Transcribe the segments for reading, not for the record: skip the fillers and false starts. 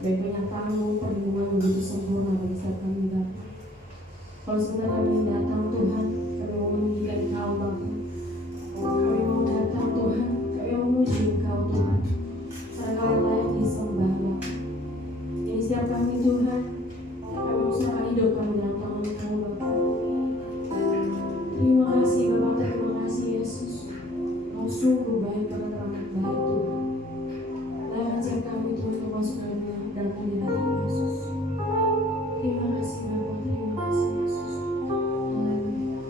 Dan penyertaan-Mu, perlindungan-Mu begitu sempurna bagi setiap kami Bapa. Kalau sebentar kami datang Tuhan, kami mau meninggikan Engkau Bapa. Kami mau datang Tuhan, kami mau memuji Engkau Tuhan. Karena Kau yang layak disembah Bapa. Ini setiap kami Tuhan, kami mau serahkan hidup kami dalam tangan Engkau Bapa. Terima kasih Bapa, terima kasih Yesus. Kau sungguh baik karena teramat baik Tuhan. Layan setiap kami Tuhan, Kau masuk dalam pembinaan Yesus. Terima kasih Bapa, terima kasih Yesus. Haleluya.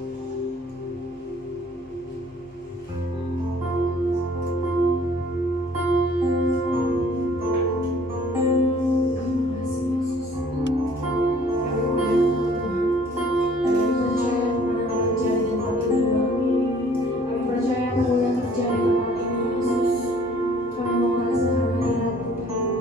Terima kasih Yesus. Kami mau datang Tuhan. Kami percaya kepada yang terjadi di tempat ini Bapa. Kami percaya kepada yang terjadi di tempat ini Yesus. Kami mau merasakan hadirat-Mu Tuhan.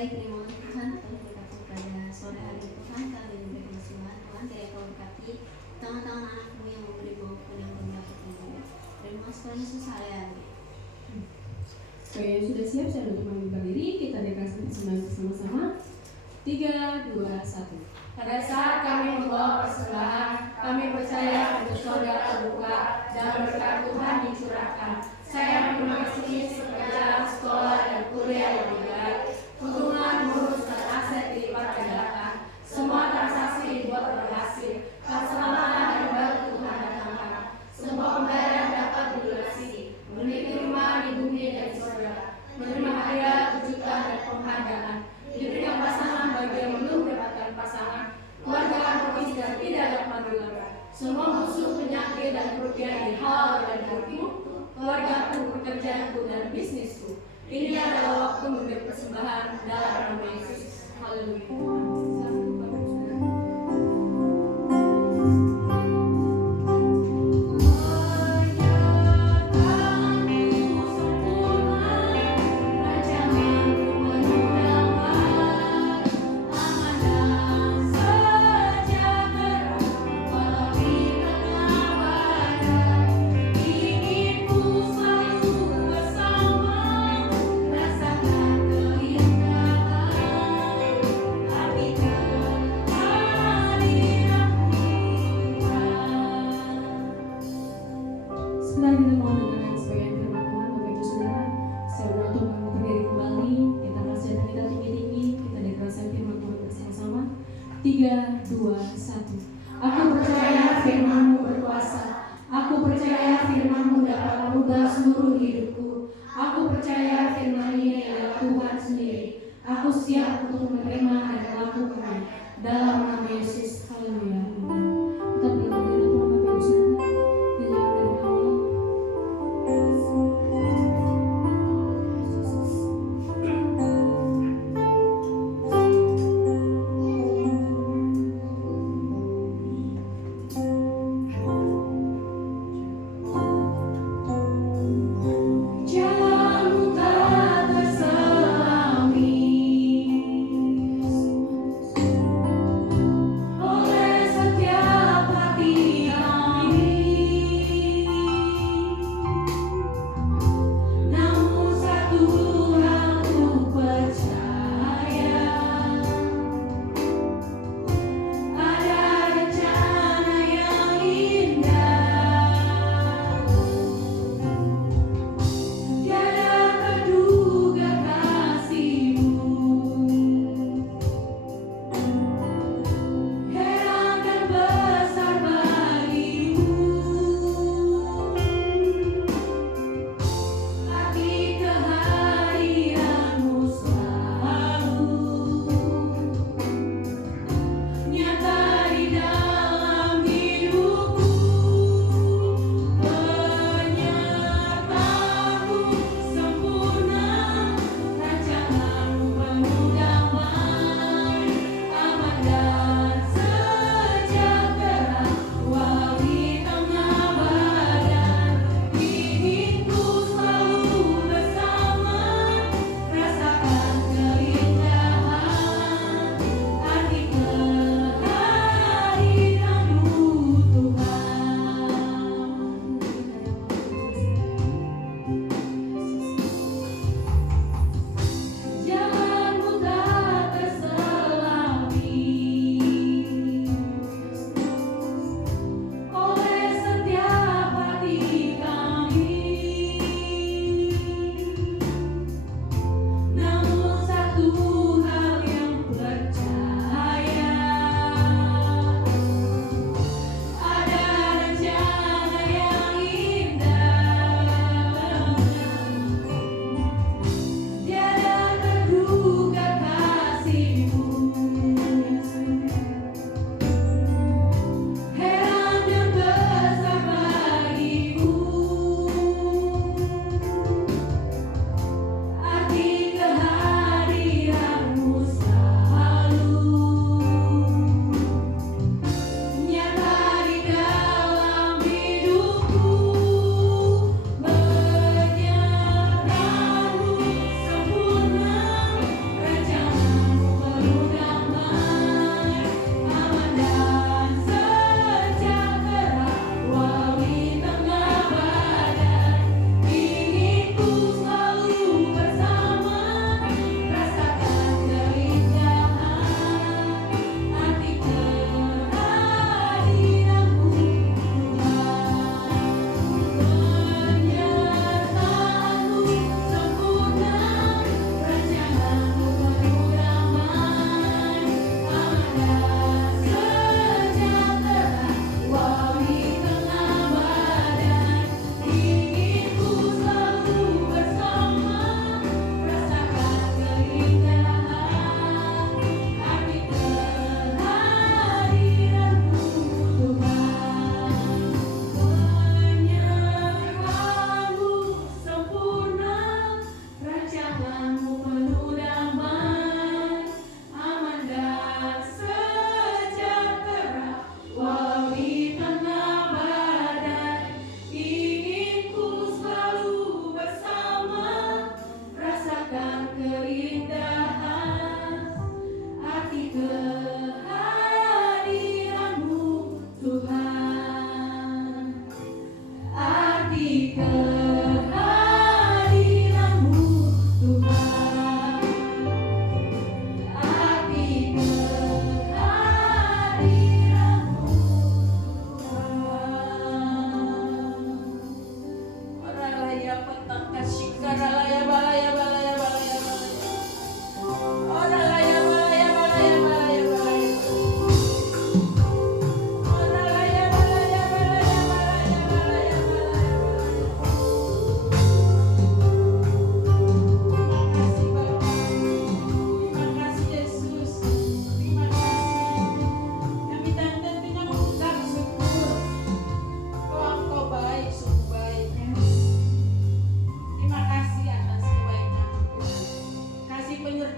Baik, terima kasih Tuhan telah berkati pada sore hari Tuhan. Kami memberi kemasihan Tuhan, kiranya Kau berkati tangan-tangan anakmu yang memberi maupun yang belum dapat memberi. Terima kasih Tuhan Yesus, haleluya. Oke, yang sudah siap saya untuk membuka diri, kita deklarasi persembahan bersama-sama. 3, 2, 1. Pada saat kami membawa persembahan, kami percaya untuk surga terbuka dan berkat Tuhan dicurahkan. Saya mengasihi sepejalan sekolah dan kuliah yang baik, keuntungan mengurus dan aset dilipat gandakan. Semua transaksi dibuat berhasil, keselamatan dan baru Tuhan datangkan. Semua pembayaran dapat dilunasi, memiliki rumah di bumi dan di surga, menerima hadiah, kejutan dan penghargaan, diberikan pasangan bagi yang belum mendapatkan pasangan, keluarga harmonis dan tidak ada panduan. Semua musuh, penyakit dan kerugian dihalau dan hidupmu, keluargaku, pekerjaanku dan bisnisku. Ini adalah waktu memberi persembahan dalam nama Yesus. Haleluya. Amin.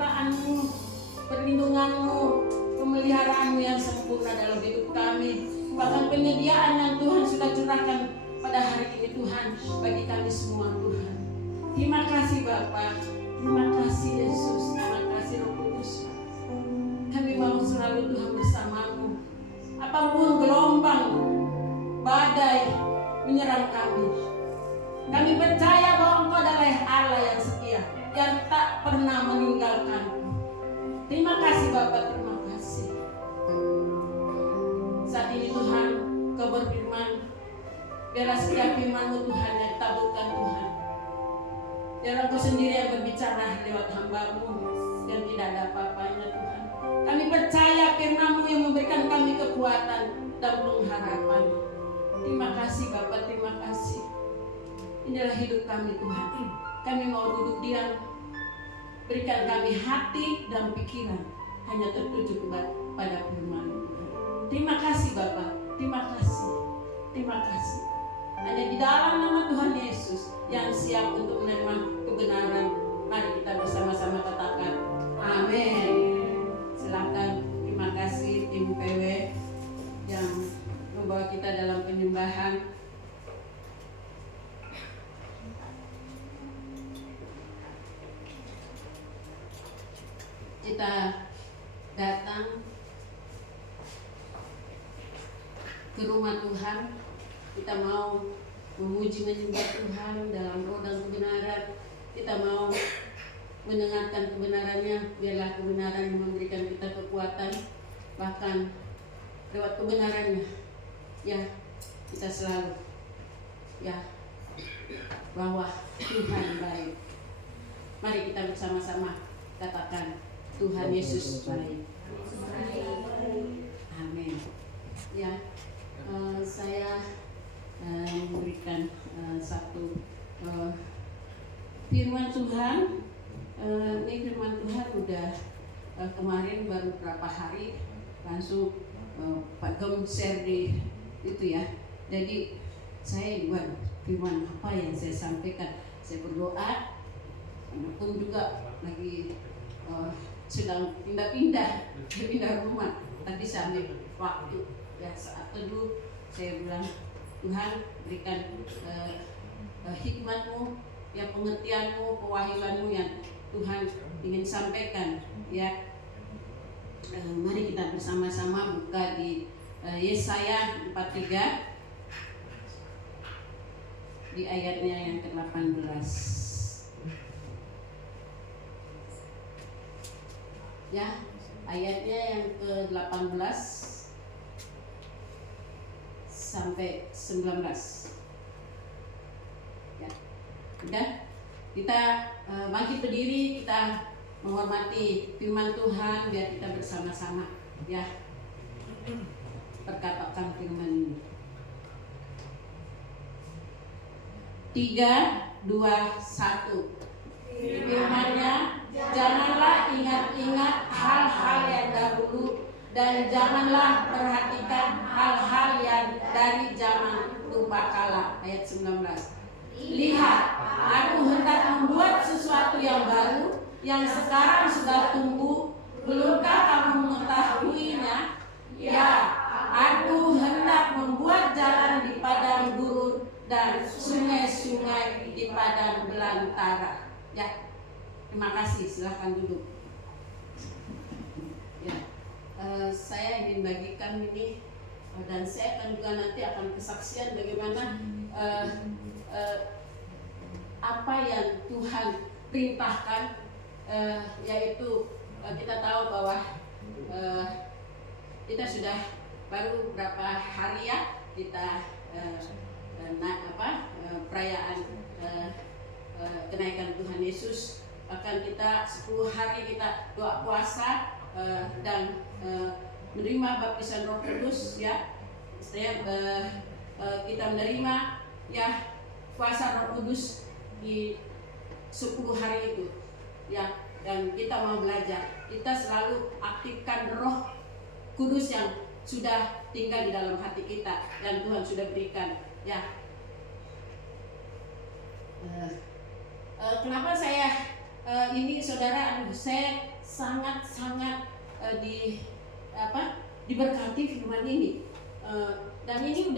penyertaan-Mu, perlindungan-Mu, pemeliharaanmu yang sempurna dalam hidup kami. Bahkan penyediaan yang Tuhan sudah curahkan pada hari ini Tuhan bagi kami semua Tuhan. Terima kasih Bapa, terima kasih Yesus, terima kasih Roh Kudus. Kami mau selalu Tuhan bersama-Mu. Apapun gelombang, badai menyerang kami, kami percaya bahwa Engkau adalah Allah yang setia, yang tak pernah meninggalkan. Terima kasih Bapa, terima kasih. Saat ini Tuhan, Kau berfirman, biarlah setiap firman-Mu Tuhan yang ditaburkan Tuhan. Biarlah Kau sendiri yang berbicara lewat hamba-Mu yang tidak ada apa-apanya Tuhan. Kami percaya firman-Mu yang memberikan kami kekuatan dan pengharapan. Terima kasih Bapa, terima kasih. Inilah hidup kami Tuhan. Kami mau duduk diam. Berikan kami hati dan pikiran hanya tertuju kepada firman-Mu Tuhan. Terima kasih Bapa, terima kasih, terima kasih. Hanya di dalam nama Tuhan Yesus yang siap untuk menerima kebenaran, mari kita bersama-sama katakan amin. Silakan, terima kasih tim PW yang membawa kita dalam penyembahan. Kita datang ke rumah Tuhan, kita mau memuji menyembah Tuhan dalam roh dan kebenaran. Kita mau mendengarkan kebenarannya. Biarlah kebenaran yang memberikan kita kekuatan, bahkan lewat kebenarannya ya kita selalu ya bahwa Tuhan baik. Mari kita bersama-sama katakan Tuhan Yesus baik. Amin. Ya, saya memberikan satu firman Tuhan. Ini firman Tuhan udah kemarin baru beberapa hari langsung Pak Gom share di itu ya. Jadi saya buat firman apa yang saya sampaikan. Saya berdoa, pun juga lagi sedang pindah rumah, tapi sambil waktu ya saat teduh saya bilang Tuhan berikan hikmat-Mu, ya pengertian-Mu, pewahyuan-Mu yang Tuhan ingin sampaikan ya. Mari kita bersama-sama buka di Yesaya 43 di ayatnya yang ke-18 ya, ayatnya yang ke-18 sampai 19 ya. Udah, kita bangkit berdiri, kita menghormati firman Tuhan, biar kita bersama-sama ya perkatakan firman ini. 3, 2, 1. Firman-Nya, janganlah ingat-ingat hal-hal yang dahulu, dan janganlah perhatikan hal-hal yang dari zaman purbakala. Ayat 19. Lihat, aku hendak membuat sesuatu yang baru, yang sekarang sudah tumbuh. Belumkah kamu mengetahuinya? Ya, aku hendak membuat jalan di padang gurun dan sungai-sungai di padang belantara. Ya, terima kasih. Silahkan duduk. Ya, saya ingin bagikan ini dan saya akan juga nanti akan kesaksian bagaimana apa yang Tuhan perintahkan, yaitu kita tahu bahwa kita sudah baru berapa hari ya kita perayaan kenaikan Tuhan Yesus. Bahkan kita 10 hari kita doa puasa dan menerima baptisan Roh Kudus ya. Kita menerima ya kuasa Roh Kudus di 10 hari itu ya, dan kita mau belajar. Kita selalu aktifkan Roh Kudus yang sudah tinggal di dalam hati kita dan Tuhan sudah berikan ya. Kenapa saya ini saudara saudara, saya sangat diberkati firman ini. Dan ini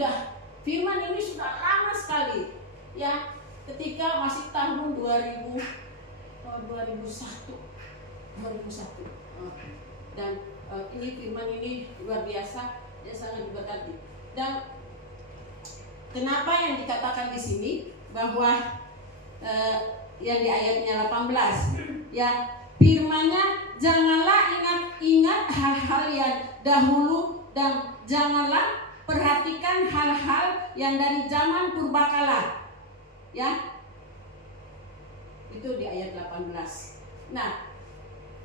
firman ini sudah lama sekali ya, ketika masih tahun 2001. Dan ini firman ini luar biasa, ya sangat diberkati. Dan kenapa yang dikatakan di sini bahwa yang di ayatnya 18 ya, firman-Nya, janganlah ingat hal-hal yang dahulu dan janganlah perhatikan hal-hal yang dari zaman purbakala. Ya. Itu di ayat 18. Nah,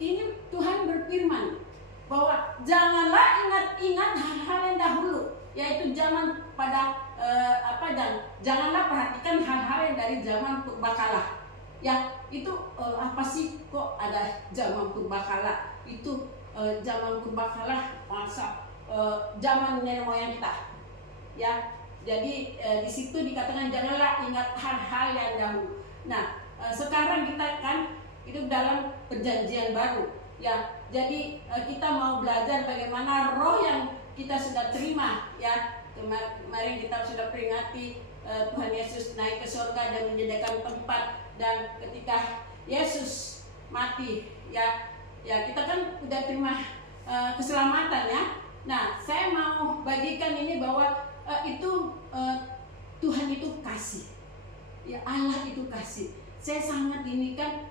ini Tuhan berfirman bahwa janganlah ingat hal-hal yang dahulu, yaitu zaman pada dan janganlah perhatikan hal-hal yang dari zaman purbakala. Ya, itu apa sih kok ada zaman purbakala? Itu zaman purbakala masa zaman nenek moyang kita. Ya, jadi di situ dikatakan janganlah ingat hal-hal yang dahulu. Nah, sekarang kita kan hidup dalam perjanjian baru. Ya, jadi kita mau belajar bagaimana roh yang kita sudah terima. Ya, kemarin kita sudah peringati Tuhan Yesus naik ke surga dan menyediakan tempat, dan ketika Yesus mati, ya kita kan udah terima keselamatan ya. Nah, saya mau bagikan ini bahwa Tuhan itu kasih, ya Allah itu kasih. Saya sangat ini kan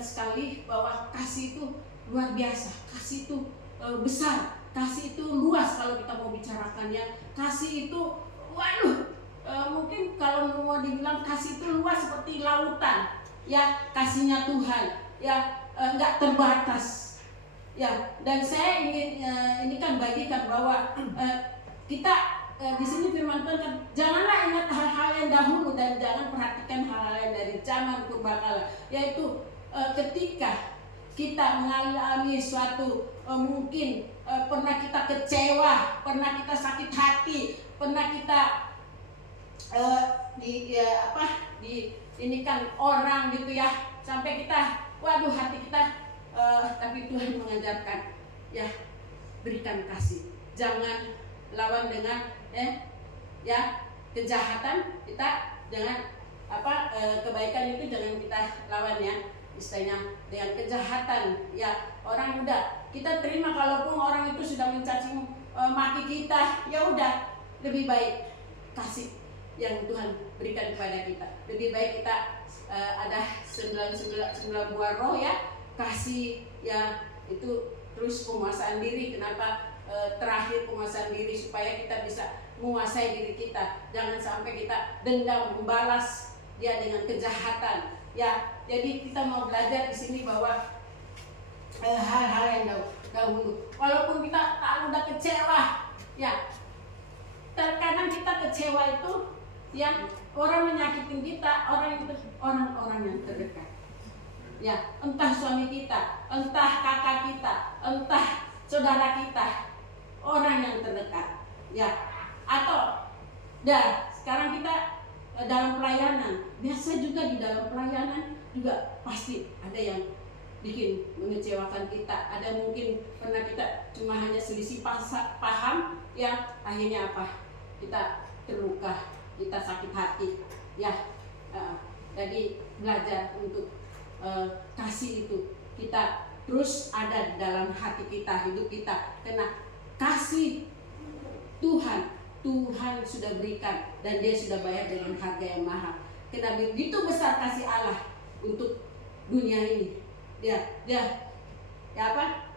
sekali bahwa kasih itu luar biasa, kasih itu besar, kasih itu luas kalau kita mau bicarakannya. Kasih itu, mungkin kalau mau dibilang kasih itu luas seperti lautan, ya kasihnya Tuhan, ya nggak terbatas, ya. Dan saya ingin ini kan bagikan bahwa kita di sini firman Tuhan kan, janganlah ingat hal-hal yang dahulu dan jangan perhatikan hal-hal yang dari zaman purbakala, yaitu ketika kita mengalami suatu mungkin pernah kita kecewa, pernah kita sakit hati, pernah kita ini kan orang gitu ya, sampai kita hati kita tapi Tuhan mengajarkan ya, berikan kasih, jangan lawan dengan kejahatan, kita jangan kebaikan itu jangan kita lawan ya, istilahnya dengan kejahatan ya. Orang udah kita terima, kalaupun orang itu sudah mencaci maki kita, ya udah, lebih baik kasih yang Tuhan berikan kepada kita. Lebih baik kita ada 9 buah roh ya, kasih ya, itu terus penguasaan diri. Kenapa terakhir penguasaan diri? Supaya kita bisa menguasai diri kita. Jangan sampai kita dendam, membalas dia dengan kejahatan. Ya, jadi kita mau belajar di sini bahwa hal-hal yang dahulu, walaupun kita udah kecewa, ya, terkadang kita kecewa itu, ya, orang menyakitin kita, orang-orang yang terdekat, ya, entah suami kita, entah kakak kita, entah saudara kita, orang yang terdekat, ya, atau, sekarang kita dalam pelayanan, biasa juga di dalam pelayanan juga pasti ada yang bikin mengecewakan kita. Ada mungkin pernah kita cuma hanya selisih paham, ya akhirnya apa? Kita terluka, kita sakit hati, ya. Jadi belajar untuk kasih itu kita terus ada di dalam hati kita, hidup kita. Karena kasih Tuhan sudah berikan dan Dia sudah bayar dengan harga yang mahal. Karena begitu besar kasih Allah untuk dunia ini. Dia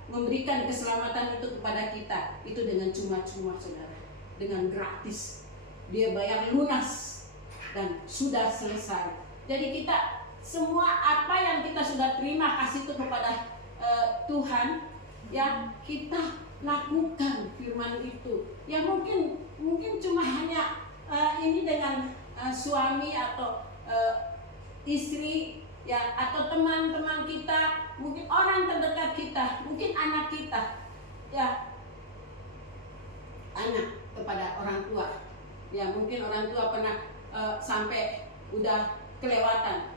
memberikan keselamatan itu kepada kita, itu dengan cuma-cuma, saudara, dengan gratis. Dia bayar lunas dan sudah selesai. Jadi kita semua apa yang kita sudah terima kasih itu kepada Tuhan, ya kita lakukan firman itu. Ya mungkin cuma hanya ini dengan suami atau istri, ya, atau teman-teman kita, mungkin orang terdekat kita, mungkin anak kita, ya, anak kepada orang tua, ya, mungkin orang tua pernah sampai udah kelewatan,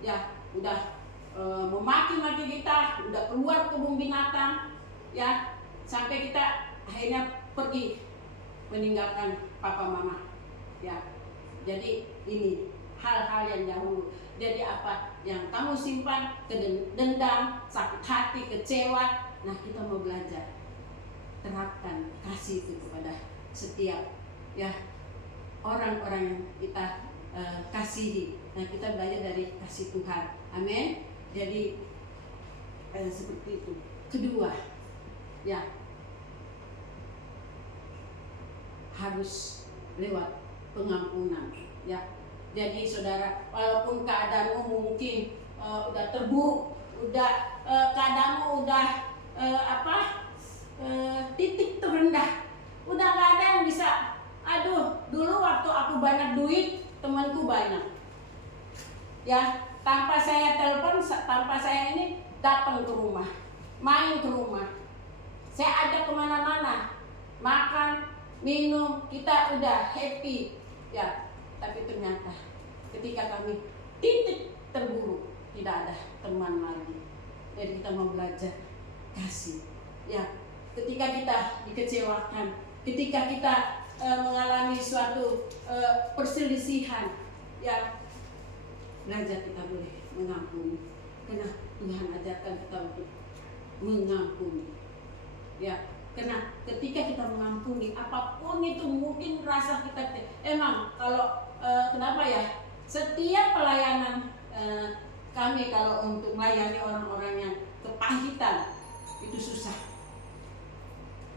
ya, udah memaki-maki kita, udah keluar kebun binatang, ya, sampai kita akhirnya pergi meninggalkan papa mama, ya. Jadi ini hal-hal yang dahulu. Jadi apa yang kamu simpan, dendam, sakit hati, kecewa, nah kita mau belajar terapkan kasih itu kepada setiap, ya, orang-orang yang kita kasihi. Nah kita belajar dari kasih Tuhan, amin. Jadi seperti itu. Kedua, ya, harus lewat pengampunan, ya. Jadi saudara, walaupun keadaanmu mungkin udah terburuk, udah keadaanmu udah titik terendah, udah gak ada yang bisa. Aduh, dulu waktu aku banyak duit, temanku banyak, ya, tanpa saya telepon, tanpa saya ini datang ke rumah, main ke rumah, saya ajak kemana-mana, makan, minum, kita udah happy, ya. Tapi ternyata ketika kami titik terburuk, tidak ada teman lagi. Jadi kita mau belajar kasih, ya. Ketika kita dikecewakan, ketika kita mengalami suatu perselisihan, ya, belajar kita boleh mengampuni, karena Tuhan ajarkan kita untuk mengampuni, ya. Karena ketika kita mengampuni, apapun itu mungkin rasa kita, emang kalau kenapa ya, setiap pelayanan kami kalau untuk melayani orang-orang yang kepahitan itu susah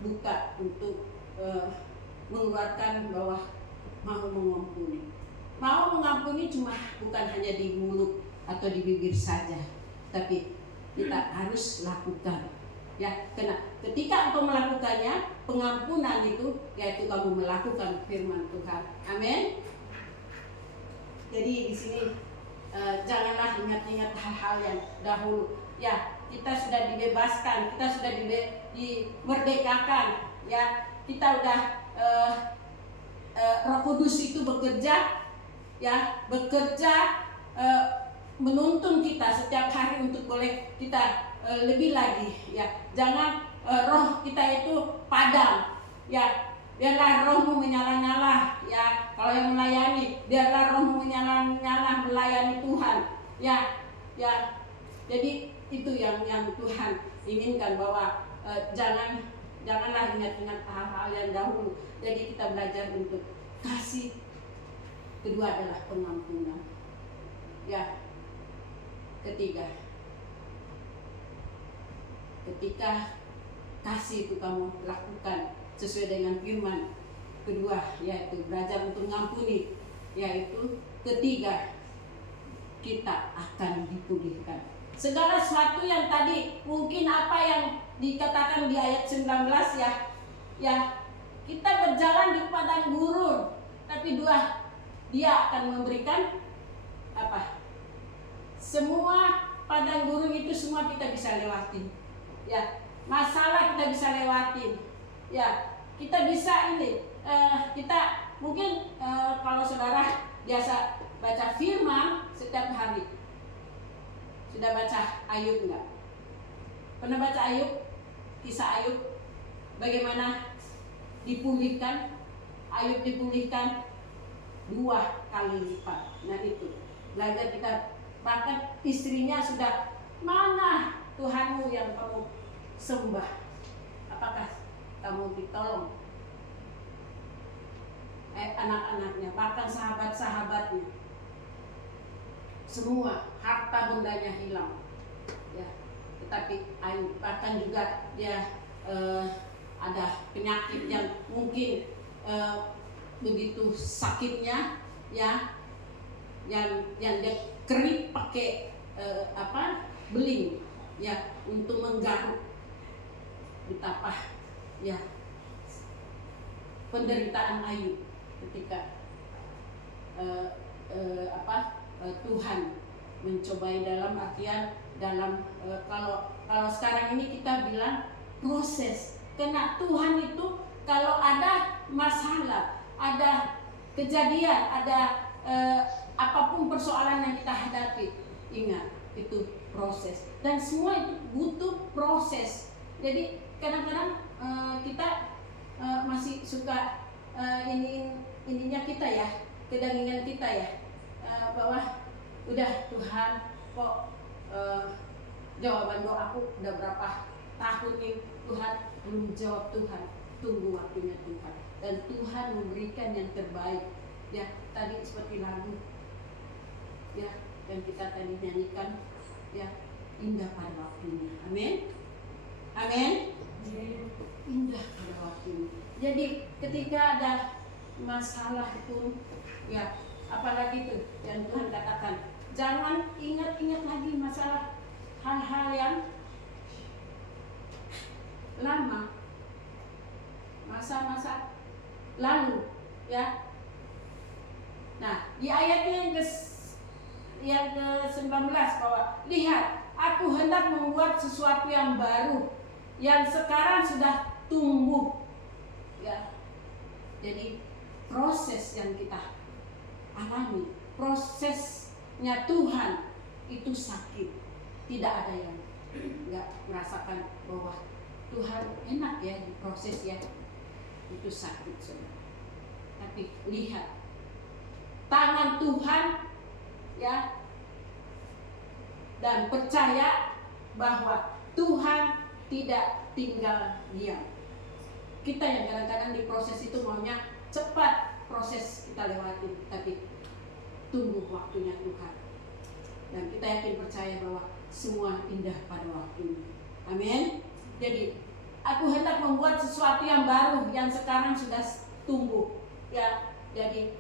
buka untuk mengeluarkan bahwa mau mengampuni. Mau mengampuni cuma bukan hanya di mulut atau di bibir saja, tapi kita harus lakukan, ya. Karena ketika engkau melakukannya, pengampunan itu yaitu kamu melakukan firman Tuhan, amin. Jadi di sini janganlah ingat-ingat hal-hal yang dahulu, ya. Kita sudah dibebaskan, kita sudah dimerdekakan, ya. Kita udah Roh Kudus itu bekerja, ya, menuntun kita setiap hari untuk boleh kita lebih lagi, ya. Jangan roh kita itu padam, ya. Biarlah rohmu menyala-nyala, ya. Kalau yang melayani, biarlah rohmu menyala-nyala melayani Tuhan, ya, ya. Jadi itu yang Tuhan inginkan, bahwa janganlah ingat-ingat hal-hal yang dahulu. Jadi kita belajar untuk kasih. Kedua adalah pengampunan, ya. Ketiga, ketika kasih itu kamu lakukan sesuai dengan firman. Kedua, yaitu belajar untuk mengampuni. Yaitu ketiga, kita akan dipulihkan. Segala sesuatu yang tadi mungkin apa yang dikatakan di ayat 19, ya, kita berjalan di padang gurun, tapi dia akan memberikan apa? Semua padang gurun itu semua kita bisa lewatin, ya. Masalah kita bisa lewatin, ya. Kita bisa kita mungkin kalau saudara biasa baca firman setiap hari, sudah baca Ayub enggak? Pernah baca Ayub? Kisah Ayub, bagaimana dipulihkan? Ayub dipulihkan 2 kali lipat. Nah itu belajar kita. Bahkan istrinya sudah, mana Tuhanmu yang kamu sembah? Apakah kamu ditolong? Anak-anaknya, bahkan sahabat-sahabatnya, semua harta bendanya hilang, ya. Tetapi Ayub bahkan juga dia ada penyakit yang mungkin begitu sakitnya, ya, yang dia kerik pakai beling, ya, untuk menggaruk. Betapa, ya, penderitaan Ayub ketika Tuhan mencobai, dalam artian kalau sekarang ini kita bilang proses. Karena Tuhan itu kalau ada masalah, ada kejadian, ada apapun persoalan yang kita hadapi, ingat itu proses. Dan semua itu butuh proses. Jadi kadang-kadang kita masih suka ininya kita ya, kedagingan kita ya, bahwa udah Tuhan kok jawaban doaku udah berapa tahun nih Tuhan belum jawab. Tuhan, tunggu waktunya Tuhan, dan Tuhan memberikan yang terbaik ya. Tadi seperti lagu ya yang kita tadi nyanyikan ya, indah pada waktunya. Amin, amin. Indah pada waktunya. Jadi ketika ada masalah pun ya, apalagi tuh yang Tuhan katakan, jangan ingat-ingat lagi masalah hal-hal yang lama, masa-masa lalu ya. Nah, di ayatnya yang ke-19 bahwa lihat, aku hendak membuat sesuatu yang baru yang sekarang sudah tumbuh ya. Jadi proses yang kita alami, prosesnya Tuhan itu sakit. Tidak ada yang nggak merasakan bahwa Tuhan enak ya diproses ya, itu sakit saudara. Tapi lihat tangan Tuhan ya, dan percaya bahwa Tuhan tidak tinggal diam. Kita yang kadang-kadang di proses itu maunya cepat proses kita lewati, tapi tunggu waktunya Tuhan. Dan kita yakin percaya bahwa semua indah pada waktunya. Amin. Jadi aku hendak membuat sesuatu yang baru yang sekarang sudah tumbuh ya. Jadi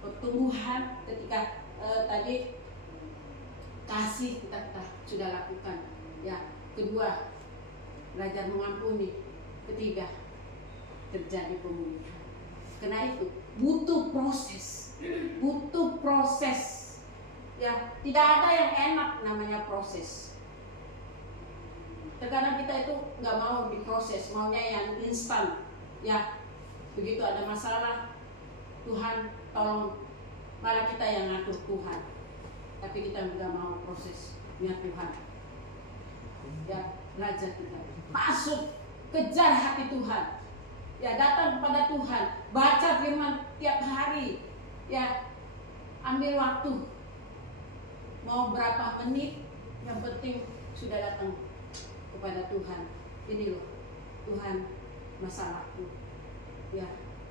pertumbuhan ketika tadi kasih kita sudah lakukan ya. Kedua, belajar mengampuni. Ketiga, terjadi pemulihan. Karena itu butuh proses ya. Tidak ada yang enak namanya proses. Terkadang kita itu nggak mau diproses, maunya yang instan ya. Begitu ada masalah, Tuhan tolong, malah kita yang ngatur Tuhan. Tapi kita nggak mau prosesnya Tuhan ya. Belajar kita masuk, kejar hati Tuhan ya, datang kepada Tuhan, baca firman tiap hari ya. Ambil waktu, mau berapa menit, yang penting sudah datang kepada Tuhan. Ini loh Tuhan, masalahku ya.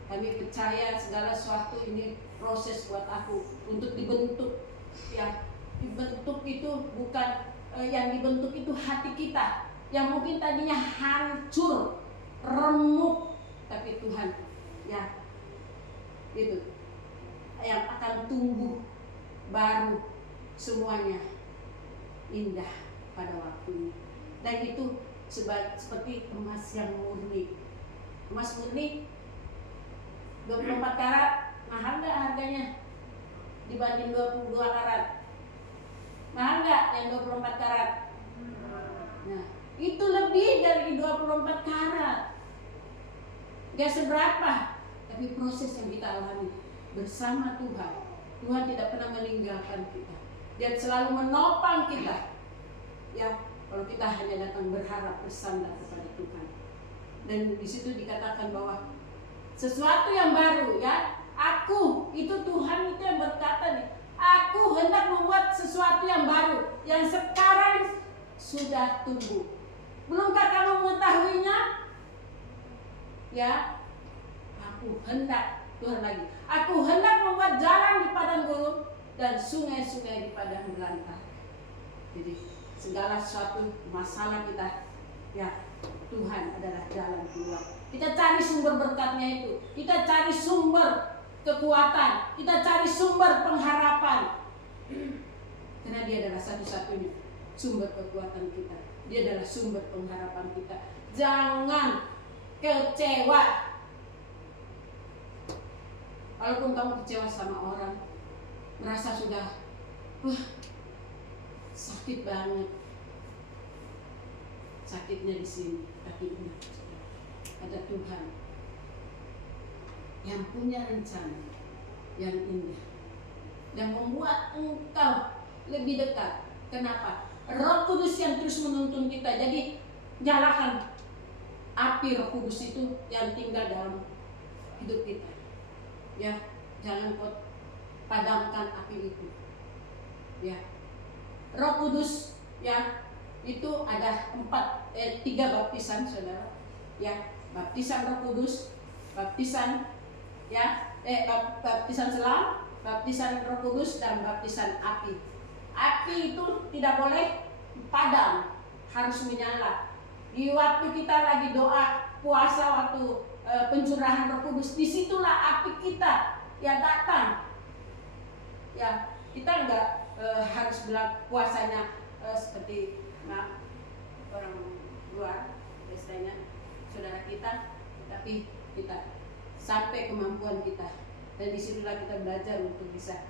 Kami percaya segala sesuatu ini proses buat aku untuk dibentuk ya. Dibentuk itu bukan yang dibentuk itu hati kita yang mungkin tadinya hancur, remuk, tapi Tuhan ya itu yang akan tumbuh baru, semuanya indah pada waktunya. Dan itu seperti emas yang murni. Emas murni 24 karat mahal gak harganya dibanding 22 karat? Mahal gak yang 24 karat? Nah, itu lebih dari 24 karat. Gak seberapa, tapi proses yang kita alami bersama Tuhan. Tuhan tidak pernah meninggalkan kita. Dia selalu menopang kita. Ya, kalau kita hanya datang berharap, bersandar kepada Tuhan. Dan di situ dikatakan bahwa sesuatu yang baru ya. Aku, itu Tuhan itu yang berkata nih, aku hendak membuat sesuatu yang baru yang sekarang sudah tumbuh. Belumkah kamu mengetahuinya? Ya, aku hendak, Tuhan lagi, aku hendak membuat jalan di padang gurun dan sungai-sungai di padang belantara. Jadi segala sesuatu masalah kita ya, Tuhan adalah jalan keluar. Kita cari sumber berkatnya itu, kita cari sumber kekuatan, kita cari sumber pengharapan. Karena dia adalah satu-satunya sumber kekuatan kita. Dia adalah sumber pengharapan kita. Jangan kecewa. Walaupun kamu kecewa sama orang, merasa sudah sakit banget. Sakitnya di sini, tapi ingat, ada Tuhan yang punya rencana yang indah dan membuat engkau lebih dekat. Kenapa? Roh Kudus yang terus menuntun kita. Jadi nyalakan api Roh Kudus itu yang tinggal dalam hidup kita. Ya, jangan kau padamkan api itu. Ya, Roh Kudus ya itu ada 3 baptisan saudara. Ya, baptisan Roh Kudus, baptisan baptisan selam, baptisan Roh Kudus, dan baptisan api. Api itu tidak boleh padam, harus menyala. Di waktu kita lagi doa puasa, waktu pencurahan Roh Kudus, disitulah api kita yang datang. Ya, kita enggak harus bilang puasanya seperti orang luar, istilahnya saudara kita, tapi kita sampai kemampuan kita, dan disitulah kita belajar untuk bisa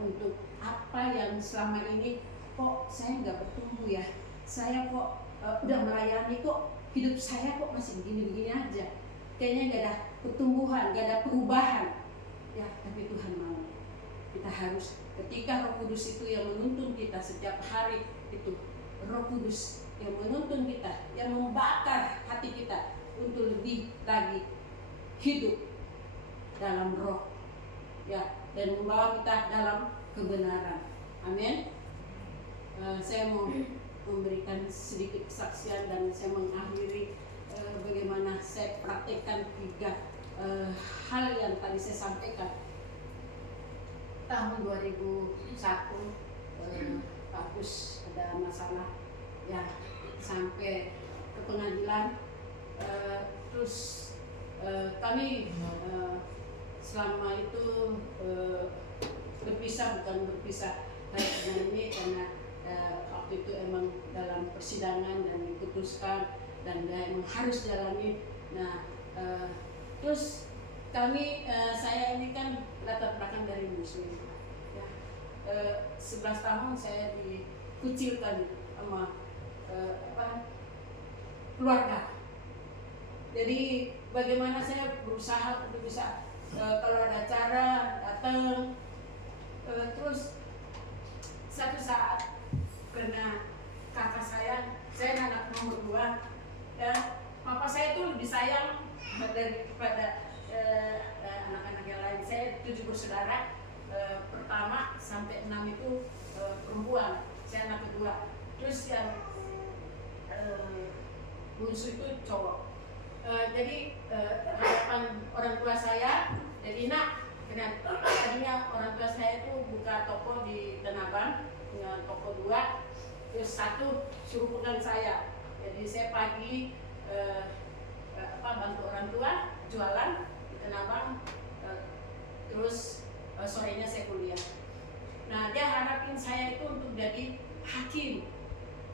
untuk apa yang selama ini kok saya nggak bertumbuh ya, saya kok udah melayani kok hidup saya kok masih begini-begini aja, kayaknya nggak ada pertumbuhan, nggak ada perubahan ya. Tapi Tuhan mau kita harus, ketika Roh Kudus itu yang menuntun kita setiap hari, itu Roh Kudus yang menuntun kita, yang membakar hati kita untuk lebih lagi hidup dalam roh ya, dan membawa kita dalam kebenaran. Amin. Saya mau memberikan sedikit kesaksian dan saya mengakhiri bagaimana saya praktekkan 3 hal yang tadi saya sampaikan. Tahun 2001 Bagus ada masalah ya, sampai ke pengadilan, terus kami selama itu berpisah, bukan berpisah karena ini, karena waktu itu emang dalam persidangan dan diputuskan dan dia emang harus jalani. Nah terus kami, saya ini kan latar belakang dari Muslim ya, 11 tahun saya dikucilkan sama keluarga. Jadi bagaimana saya berusaha untuk bisa kalau ada acara datang, terus satu saat karena kakak saya anak nomor 2 ya, papa saya itu lebih sayang daripada anak-anak yang lain. Saya 7 bersaudara, pertama sampai 6 itu perempuan, saya anak kedua, terus yang bungsu itu cowok. Jadi harapan orang tua saya, jadi tadinya orang tua saya itu buka toko di Tanah Abang, punya toko 2, terus 1 suruh pegang saya. Jadi saya pagi bantu orang tua jualan di Tanah Abang, terus sorenya saya kuliah. Nah dia harapin saya itu untuk jadi hakim.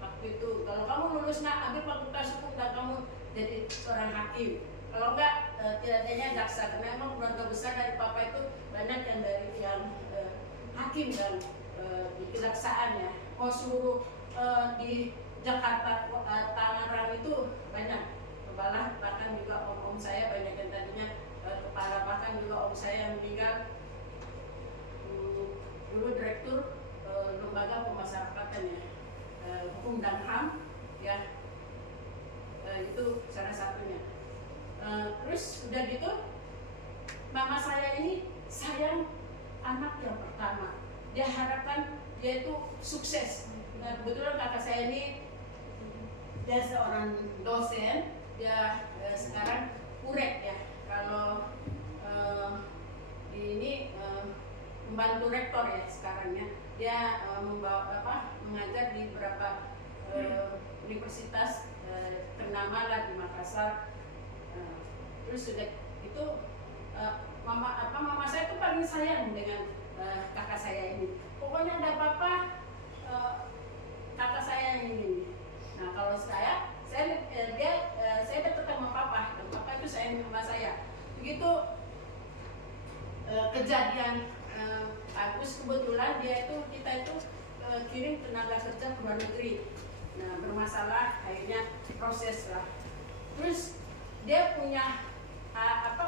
Waktu itu kalau kamu lulus ambil fakultas hukum dan kamu jadi seorang hakim, kalau enggak tidak adanya jaksa, karena emang keluarga besar dari papa itu banyak yang hakim dan di kejaksaan ya. Kalau seluruh di Jakarta Tangerang itu banyak, bahkan juga om saya banyak yang tadinya kepala, bahkan juga om saya yang meninggal dulu direktur lembaga pemasyarakatan ya, hukum dan HAM ya. Itu salah satunya. Terus udah gitu, mama saya ini sayang anak yang pertama. Dia harapkan dia itu sukses. Nah, kebetulan kakak saya ini dia seorang dosen, dia sekarang kurek ya. Kalau ini membantu rektor ya sekarang ya. Dia mengajar di beberapa universitas ternama lah di Makassar. Terus sudah itu mama saya tuh paling sayang dengan kakak saya ini. Pokoknya ada apa-apa kakak saya yang ini. Nah kalau saya dekat sama papa, dan papa itu sayang sama saya. Begitu kejadian Agus, kebetulan kita itu kirim tenaga kerja ke luar negeri. Nah bermasalah, akhirnya proses lah. Terus dia punya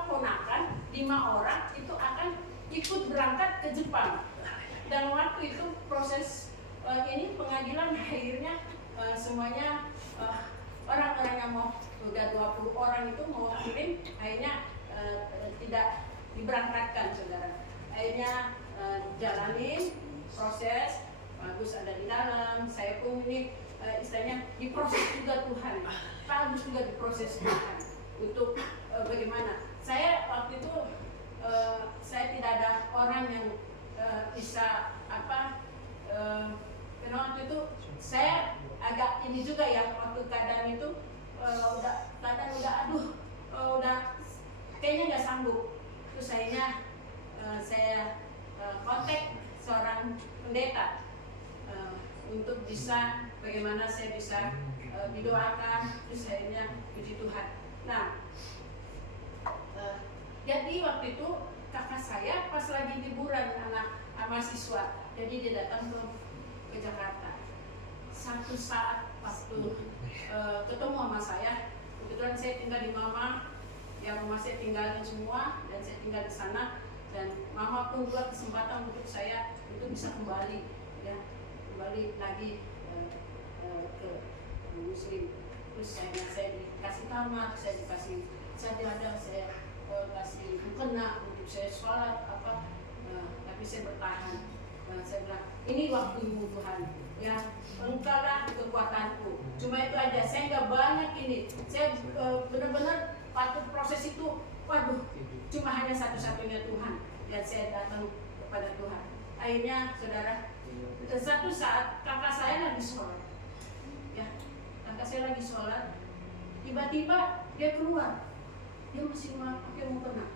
ponakan 5 orang itu akan ikut berangkat ke Jepang. Dan waktu itu proses ini pengadilan akhirnya semuanya orang-orang yang mau udah 20 orang itu mau kirim, akhirnya tidak diberangkatkan saudara. Akhirnya jalanin proses, bagus ada di dalam, saya pun ini istilahnya diproses juga Tuhan, bagus juga diproses Tuhan untuk bagaimana. Saya waktu itu saya tidak ada orang yang bisa karena waktu itu saya agak ini juga ya, waktu keadaan itu udah kayaknya nggak sanggup. Terus akhirnya saya kontak seorang pendeta untuk bisa bagaimana saya bisa didoakan. Terus akhirnya puji Tuhan. Nah, jadi waktu itu kakak saya pas lagi liburan anak mahasiswa, jadi dia datang ke Jakarta. Satu saat waktu ketemu sama saya, kebetulan saya tinggal di mama, yang mama saya tinggalin semua dan saya tinggal di sana, dan mama pun buat kesempatan untuk saya untuk bisa kembali, ya, kembali lagi ke Muslim. Terus saya dikasih kamar, saya dikasih sajadah, saya kasih mukena untuk saya sholat tapi saya bertahan. Saya bilang, ini waktumu Tuhan, ya, engkaulah kekuatanku. Cuma itu aja, saya nggak banyak ini. Saya benar-benar waktu proses itu, waduh, cuma hanya satu-satunya Tuhan. Dan saya datang kepada Tuhan. Akhirnya, saudara, satu saat kakak saya lagi sholat, ya, kakak saya lagi sholat, tiba-tiba dia keluar. Dia masih pakai mukena.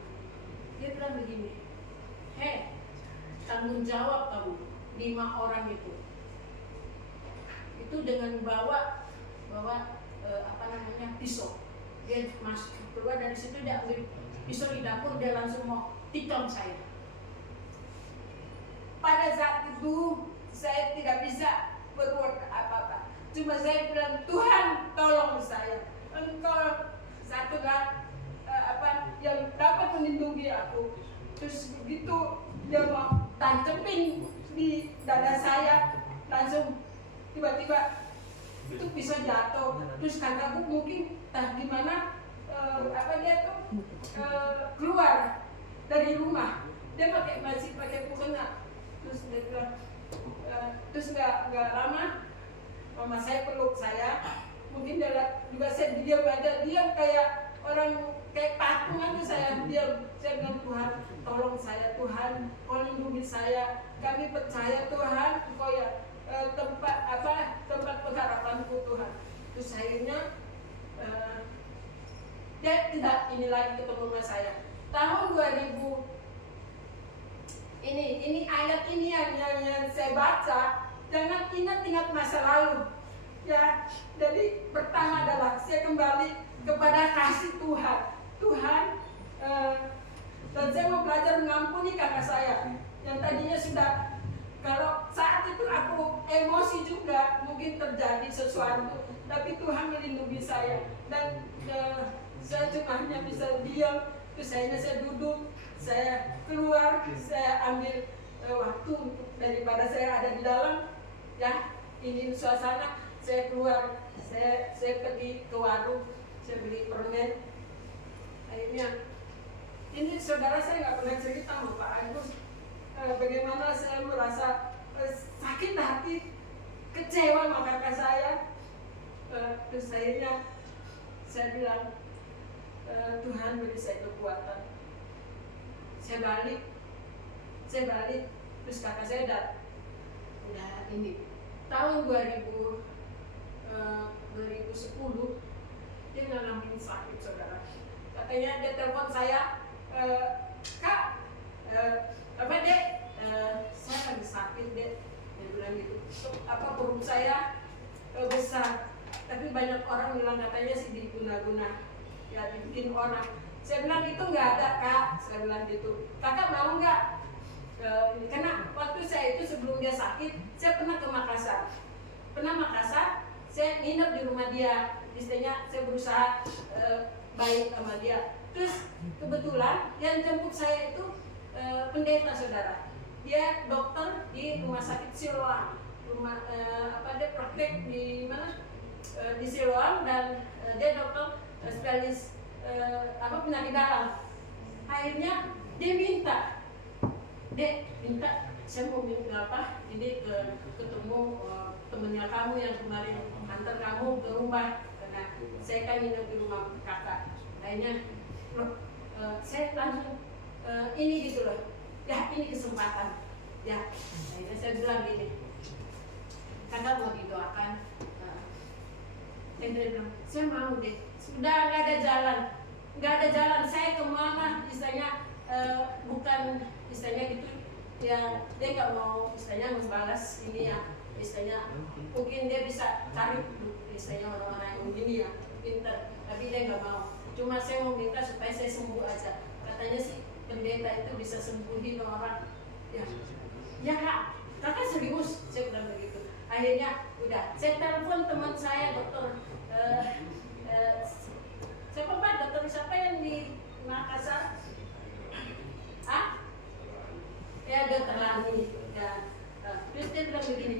Dia bilang begini, hei, tanggung jawab kamu 5 orang itu dengan bawa pisau. Dia masuk keluar dari situ, dia ambil pisau di dapur, dia langsung mau tikam saya. Pada saat itu saya tidak bisa berbuat apa-apa, cuma saya bilang, Tuhan tolong saya, Engkau satulah yang dapat melindungi aku. Terus begitu dia mau tancepin di dada saya, langsung tiba-tiba itu bisa jatuh. Terus kakakku mungkin gimana dia tuh keluar dari rumah, dia masih pakai mukena. Terus dia bilang, terus nggak lama mama saya peluk saya. Mungkin dia juga saya diam kayak orang kayak patung aja, saya diam. Saya bilang, Tuhan tolong saya, Tuhan kau lindungi saya, kami percaya Tuhan kau ya tempat pengharapanku Tuhan. Terus akhirnya dia tidak ini lagi ketemu sama saya. Tahun 2000 ini ayat ini yang saya baca, jangan ingat masa lalu, ya. Jadi pertama adalah saya kembali kepada kasih Tuhan, dan saya mau belajar mengampuni kakak saya yang tadinya sudah, kalau saat itu aku emosi juga, mungkin terjadi sesuatu, tapi Tuhan melindungi saya, dan saya cuma hanya bisa diam. Terus saya duduk, saya keluar, saya ambil waktu untuk daripada saya ada di dalam, ya, ini suasana. Saya keluar, saya pergi ke warung, saya beli permen. Akhirnya ini saudara, saya nggak pernah cerita sama Pak Agus bagaimana saya merasa sakit hati, kecewa sama kakak saya. Terus akhirnya saya bilang, Tuhan beri saya kekuatan. Saya balik, terus kakak saya udah ini tahun 2010 dia ngalamin sakit, saudara. Katanya dia telepon saya, Kak, Dek, saya lagi sakit, Dek. Dia bilang gitu. Perut saya besar, tapi banyak orang bilang katanya sih diguna-guna, ya, dibikin orang. Saya bilang itu nggak ada, Kak. Saya bilang gitu. Kakak mau nggak? Karena waktu saya itu sebelum dia sakit, saya pernah ke Makassar. Saya nginep di rumah dia. Istilahnya saya berusaha baik sama dia. Terus kebetulan yang jemput saya itu pendeta, saudara. Dia dokter di rumah sakit Siloam. dia praktek di mana, di Siloam, dan dia dokter spesialis penyakit dalam. Akhirnya dia minta, saya mau minta apa? Ini ketemu temennya kamu yang kemarin antar kamu ke rumah, karena saya kan nginep di rumah kakak. Akhirnya saya langsung ini gitu loh, ya ini kesempatan, ya. Akhirnya saya bilang gini, kakak mau didoakan. Dan dia bilang, saya mau deh. Sudah nggak ada jalan. Saya kemana? Istilahnya bukan istilahnya gitu. Ya dia nggak mau istilahnya membalas ini ya. Istilahnya mungkin dia bisa cari istilahnya orang-orang yang begini ya, pintar. Tapi dia nggak mau. Cuma saya mau minta supaya saya sembuh aja. Katanya sih pendeta itu bisa sembuhin orang. Ya kak, kakak serius? Saya bilang begitu. Akhirnya udah, saya telepon teman saya dokter siapa Pak? Dokter siapa yang di Makassar? Ya dokter Lani. Ya. Terus dia bilang begini,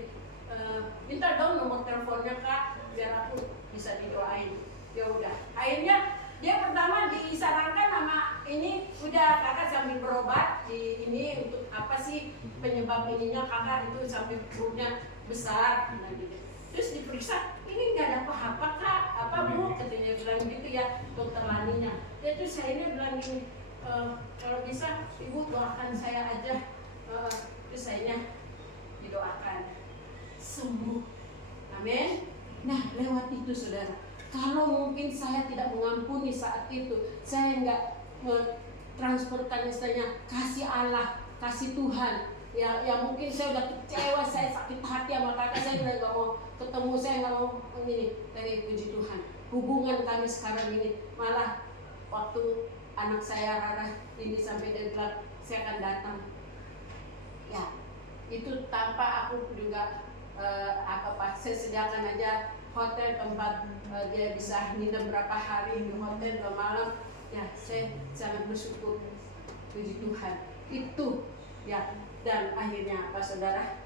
minta dong nomor teleponnya kak, biar aku bisa didoain. Ya udah. Akhirnya dia pertama disarankan sama ini, udah kakak sambil berobat di ini untuk apa sih penyebab ininya, kakak itu sampai perutnya besar, nah gitu. Terus diperiksa, ini nggak ada apa-apa kak, apa bu? Katanya bilang gitu ya dokter Laninya. Ya terus saya bilang gini, kalau bisa ibu doakan saya aja. Terus saya didoakan sembuh, amin. Nah lewat itu saudara, kalau mungkin saya tidak mengampuni saat itu, saya nggak transferkan istilahnya kasih Allah, kasih Tuhan. Ya mungkin saya udah kecewa, saya sakit hati sama kakak, saya udah nggak mau ketemu, saya nggak mau ini. Dari puji Tuhan, hubungan kami sekarang ini malah waktu anak saya Rara ini sampai deadlock, saya akan datang. Ya itu tanpa aku juga saya sediakan aja hotel tempat dia bisa nginep berapa hari di hotel 2 malam. Ya saya sangat bersyukur, puji Tuhan itu ya. Dan akhirnya apa saudara,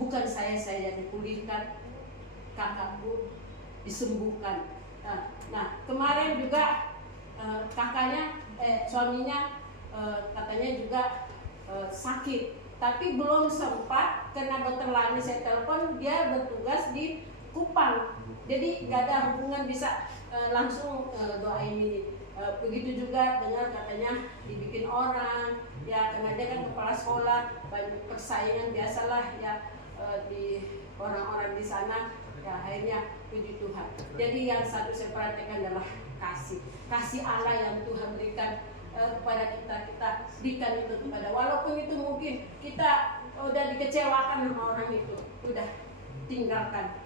bukan saya dipulihkan, kakakku disembuhkan. Nah kemarin juga kakaknya suaminya katanya juga sakit, tapi belum sempat karena dokter Lani saya telepon, dia bertugas di Kupang, jadi nggak ada hubungan bisa langsung doain ini. Begitu juga dengan katanya dibikin orang, ya karena dia kan kepala sekolah, banyak persaingan biasalah ya di orang-orang di sana. Ya akhirnya puji Tuhan. Jadi yang satu saya perhatikan adalah kasih Allah yang Tuhan berikan kepada kita berikan itu kepada, walaupun itu mungkin kita udah dikecewakan sama orang itu, udah tinggalkan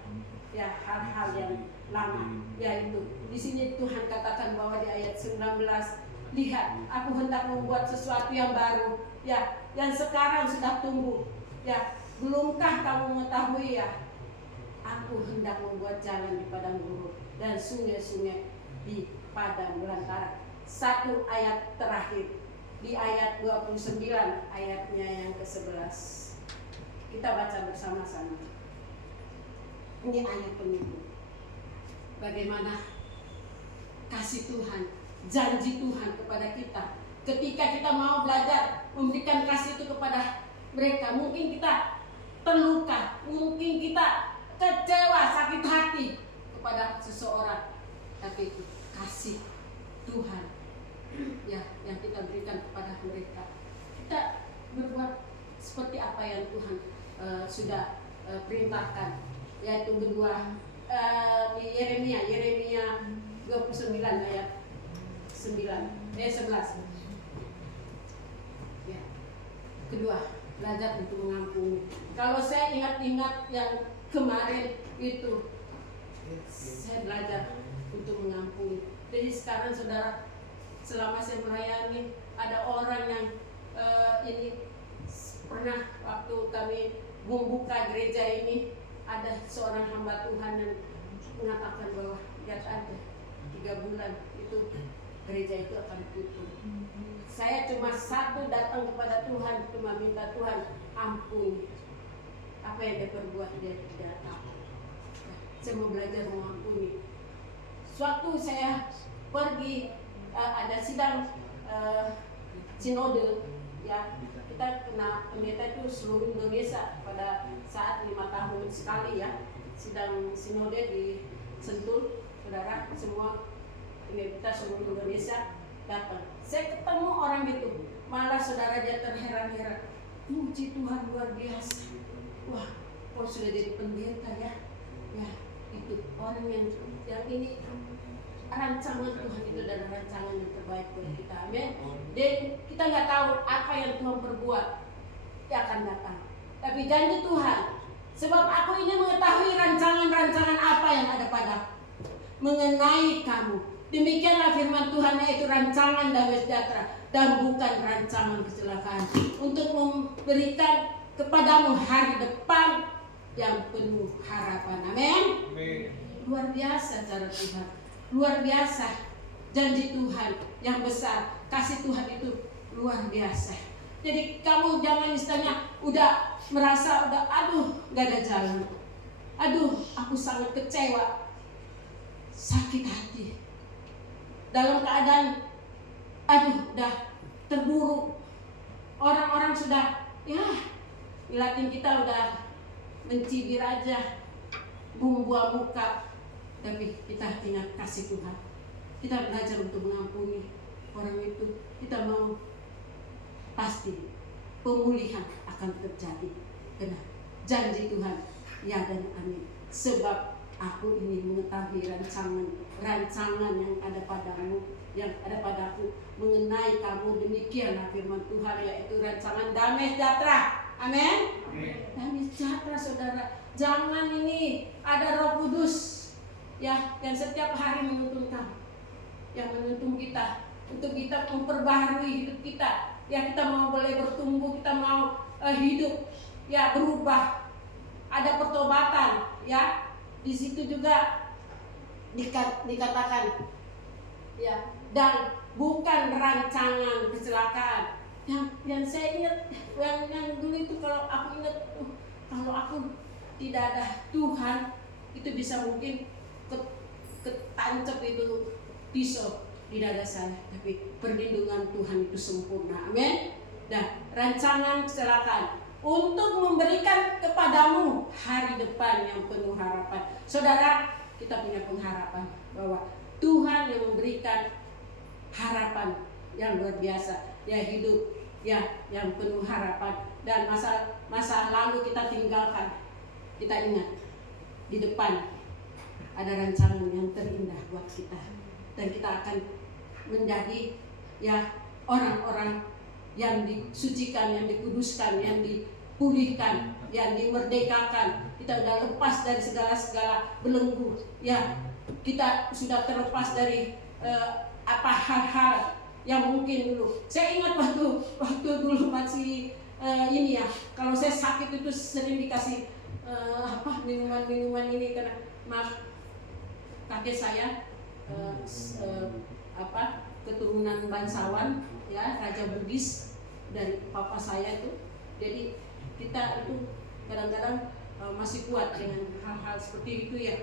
ya hal-hal yang lama. Yaitu di sini Tuhan katakan bahwa di ayat 19, lihat aku hendak membuat sesuatu yang baru, ya yang sekarang sudah tumbuh, ya belumkah kamu mengetahui ya, aku hendak membuat jalan di padang gurun dan sungai-sungai di padang belantara. Satu ayat terakhir di ayat 29, ayatnya yang ke-11. Kita baca bersama-sama. Ini ayat penutup. Bagaimana kasih Tuhan, janji Tuhan kepada kita. Ketika kita mau belajar memberikan kasih itu kepada mereka, mungkin kita terluka, mungkin kita kecewa, sakit hati kepada seseorang, tapi itu kasih Tuhan ya yang kita berikan kepada mereka. Kita berbuat seperti apa yang Tuhan sudah perintahkan, yaitu kedua di Yeremia 29 ayat 11. Ya. Kedua, belajar untuk mengampuni. Kalau saya ingat-ingat yang kemarin itu, saya belajar untuk mengampuni. Jadi sekarang saudara, selama saya melayani, ada orang yang ini pernah waktu kami membuka gereja ini, ada seorang hamba Tuhan yang mengatakan bahwa lihat aja 3 bulan itu gereja itu akan tutup. Saya cuma satu datang kepada Tuhan, cuma minta Tuhan ampuni. apa yang dia perbuat dia tidak tahu. Saya mau belajar mengampuni. Suatu saya pergi ada sidang sinode, ya kita kena pendeta itu seluruh Indonesia pada saat 5 tahun sekali ya sidang sinode di Sentul, saudara semua pendeta seluruh Indonesia datang. Saya ketemu orang itu, malah saudara dia terheran-heran, puji Tuhan luar biasa. Wah, kok sudah jadi pendeta ya? Ya, itu orang yang ini rancangan Tuhan itu adalah rancangan yang terbaik buat kita. Amin. Dan kita nggak tahu apa yang Tuhan perbuat dia akan datang. Tapi janji Tuhan, sebab aku ini mengetahui rancangan-rancangan apa yang ada padaku mengenai kamu. Demikianlah firman Tuhan, yaitu rancangan damai sejahtera dan bukan rancangan kecelakaan, untuk memberikan kepadamu hari depan yang penuh harapan. Amin. Luar biasa cara Tuhan, luar biasa janji Tuhan yang besar, kasih Tuhan itu luar biasa. Jadi kamu jangan istilahnya udah merasa udah aduh gak ada jalan, aduh aku sangat kecewa, sakit hati, dalam keadaan aduh udah terburuk, orang-orang sudah ya ngeliatin kita udah mencibir aja, membuang muka. Tapi kita ingat kasih Tuhan, kita belajar untuk mengampuni orang itu. Kita mau pasti pemulihan akan terjadi karena janji Tuhan ya dan amin. Sebab aku ini mengetahui rancangan yang ada padamu, yang ada padaku mengenai kamu. Demikianlah firman Tuhan, yaitu rancangan damai sejahtera. Amin. Damai sejahtera saudara. Jangan ini ada Roh Kudus ya yang setiap hari menuntun kamu, yang menuntun kita untuk kita memperbaharui hidup kita. Ya kita mau boleh bertumbuh, kita mau hidup ya berubah, ada pertobatan ya. Di situ juga dikatakan ya, dan bukan rancangan kecelakaan. Yang saya ingat, yang dulu itu kalau aku ingat, kalau aku tidak ada Tuhan itu bisa mungkin ketancap itu pisau di dada saya. Tapi perlindungan Tuhan itu sempurna. Amin. Dan rancangan kecelakaan untuk memberikan kepadamu hari depan yang penuh harapan. Saudara, kita punya pengharapan bahwa Tuhan yang memberikan harapan yang luar biasa, ya hidup ya yang penuh harapan. Dan masa lalu kita tinggalkan, kita ingat di depan ada rancangan yang terindah buat kita, dan kita akan menjadi ya orang-orang yang disucikan, yang dikuduskan, yang dipulihkan, yang dimerdekakan. Kita sudah lepas dari segala belenggu ya, kita sudah terlepas dari hal-hal yang mungkin dulu. Saya ingat waktu dulu masih ini ya, kalau saya sakit itu sering dikasih minuman ini, karena kakek saya keturunan bangsawan ya, Raja Bugis dari papa saya itu. Jadi kita itu kadang-kadang masih kuat dengan hal-hal seperti itu ya.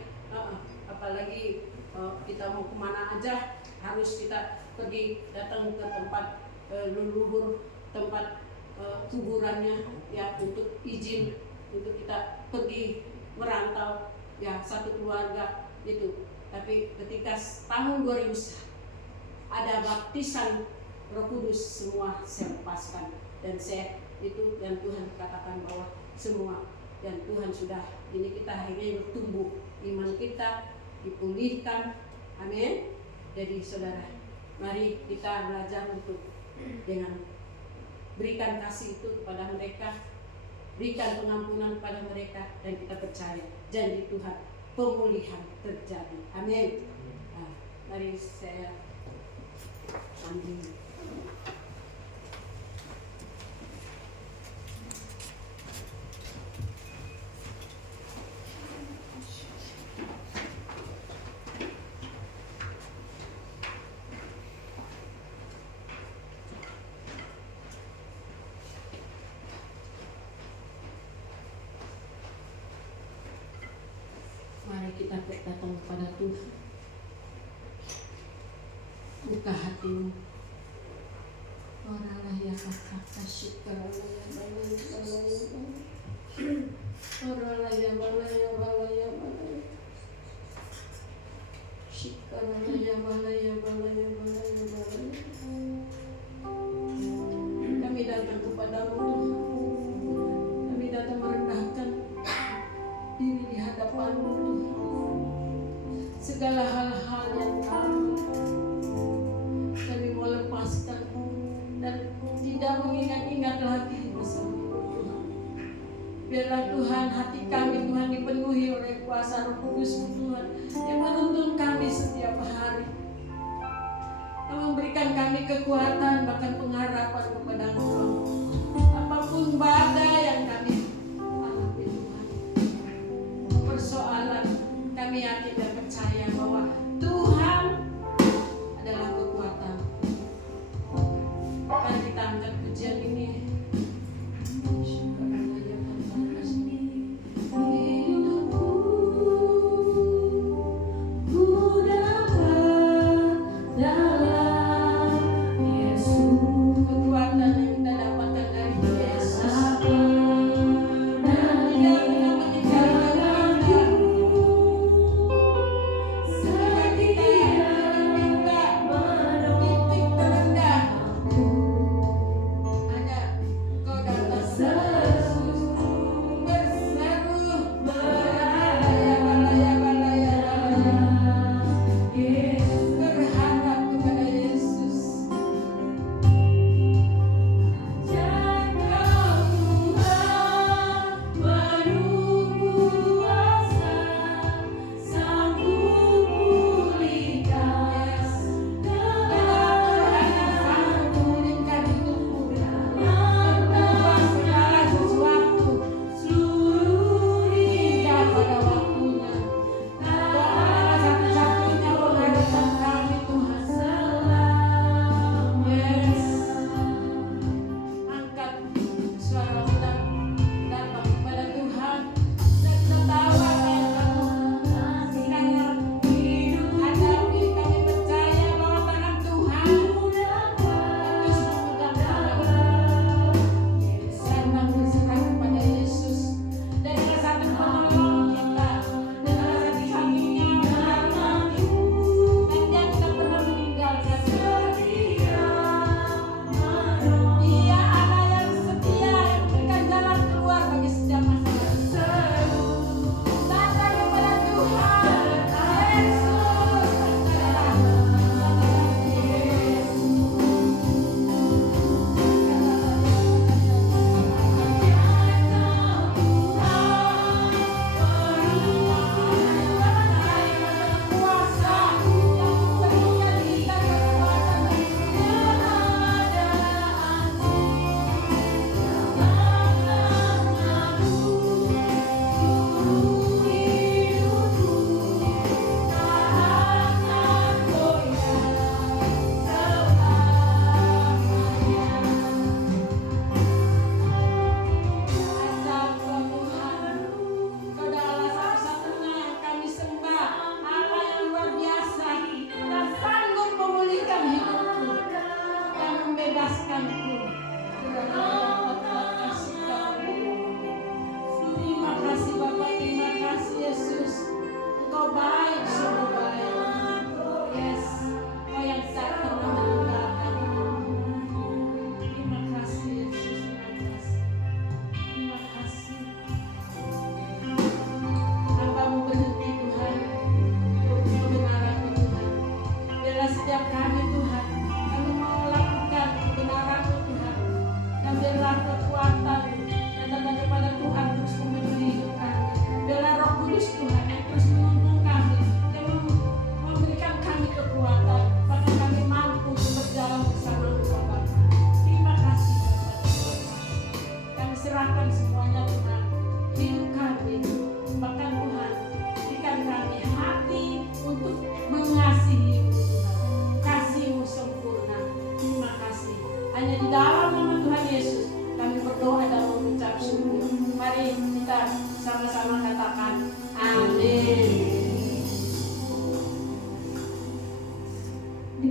Apalagi kita mau kemana aja harus kita pergi datang ke tempat leluhur, tempat kuburannya ya, untuk izin untuk kita pergi merantau ya, satu keluarga itu. Tapi ketika tahun 2000 ada baptisan Roh Kudus, semua saya lepaskan, dan saya itu yang Tuhan katakan bahwa semua, dan Tuhan sudah ini kita akhirnya bertumbuh, iman kita dipulihkan. Amin. Jadi saudara, mari kita belajar untuk dengan berikan kasih itu kepada mereka, berikan pengampunan kepada mereka, dan kita percaya janji Tuhan pemulihan terjadi. Amin. Nah, mari saya ambil. buka hatimu. Oralah ya kakak kasih karolaya balaya balaya balaya. Oralaya balaya balaya balaya. Shikaralaya balaya balaya balaya balaya. Kami datang kepadamu Tuhan. Kami datang merendahkan diri di hadapanmu Tuhan. Segala hal-hal yang kami mau lepaskan dan tidak mengingat-ingat lagi masa lalu Tuhan. Biarlah Tuhan hati kami Tuhan dipenuhi oleh kuasa Roh Kudus Tuhan yang menuntun kami setiap hari, yang memberikan kami kekuatan bahkan pengharapan kepada Engkau. Apapun badai yang kami alami Tuhan, persoalan, kami yakin dan percaya bahwa Tuhan adalah kekuatan. Mari kita angkat pujian ini. Saya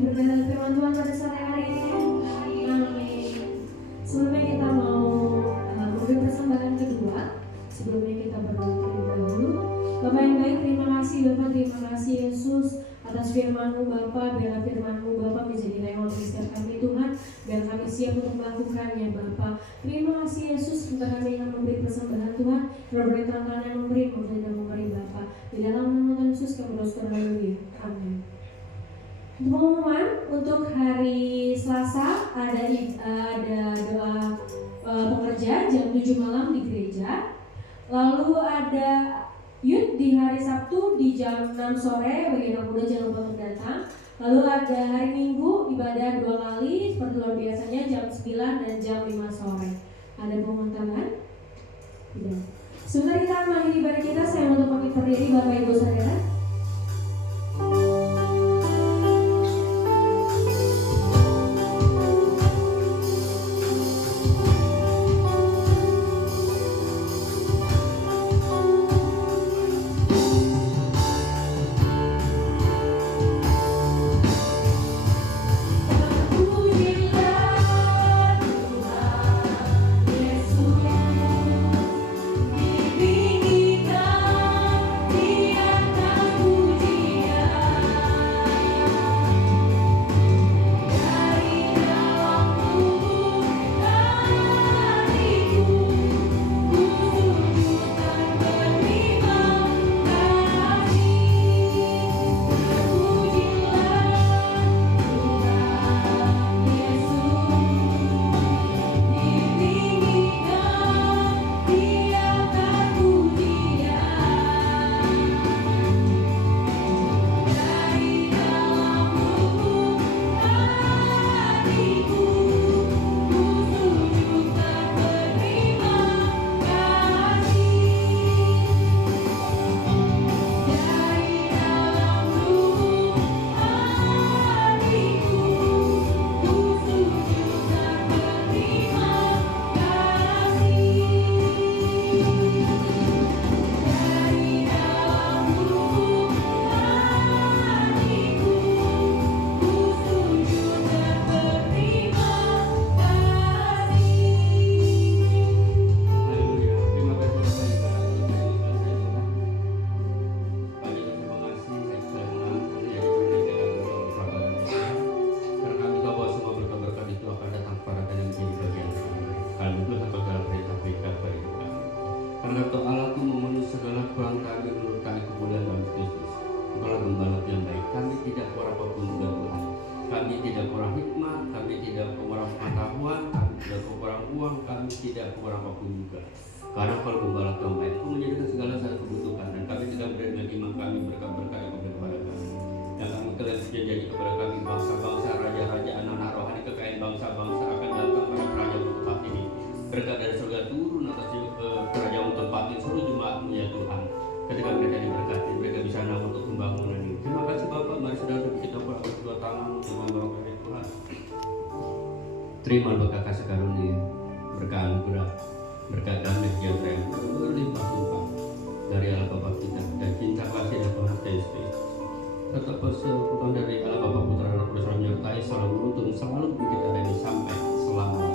berkenan firman Tuhan pada sore hari ini. Amin. Sebelumnya kita mau memberi persembahan kedua. Sebelumnya kita berdoa terlebih dahulu. Bapak yang baik, terima kasih Bapak, terima kasih Yesus atas firman-Mu Bapa, biarlah firman-Mu Bapa menjadi rema bagi setiap kami Tuhan, biar kami siap untuk melakukannya Bapa. Terima kasih Yesus untuk kami yang memberi persembahan Tuhan, berberi tangan yang memberi Bapa. Di dalam nama Tuhan Yesus kami berdoa, haleluya. Amin. Untuk pengumuman untuk hari Selasa ada doa pengerja jam 7 malam di gereja. Lalu ada youth di hari Sabtu di jam 6 sore, bagi anak muda jangan lupa untuk datang. Lalu ada hari Minggu ibadah 2 kali seperti luar biasanya jam 9 dan jam 5 sore. Ada pemotongan? Tidak. Sebentar kita mengakhiri ibadah kita, saya untuk pamit berdiri Bapak Ibu Saudara. Terima berkat kasih karunia, berkat anugerah, berkat damai sejahtera yang berlimpah-limpah dari Allah Bapa kita dan cinta kasih dan pengertian Yesus Kristus. Serta persekutuan dari Allah Bapa Putra dan Roh Kudus menyertai selalu menuntun selalu bagi kita dari sampai selama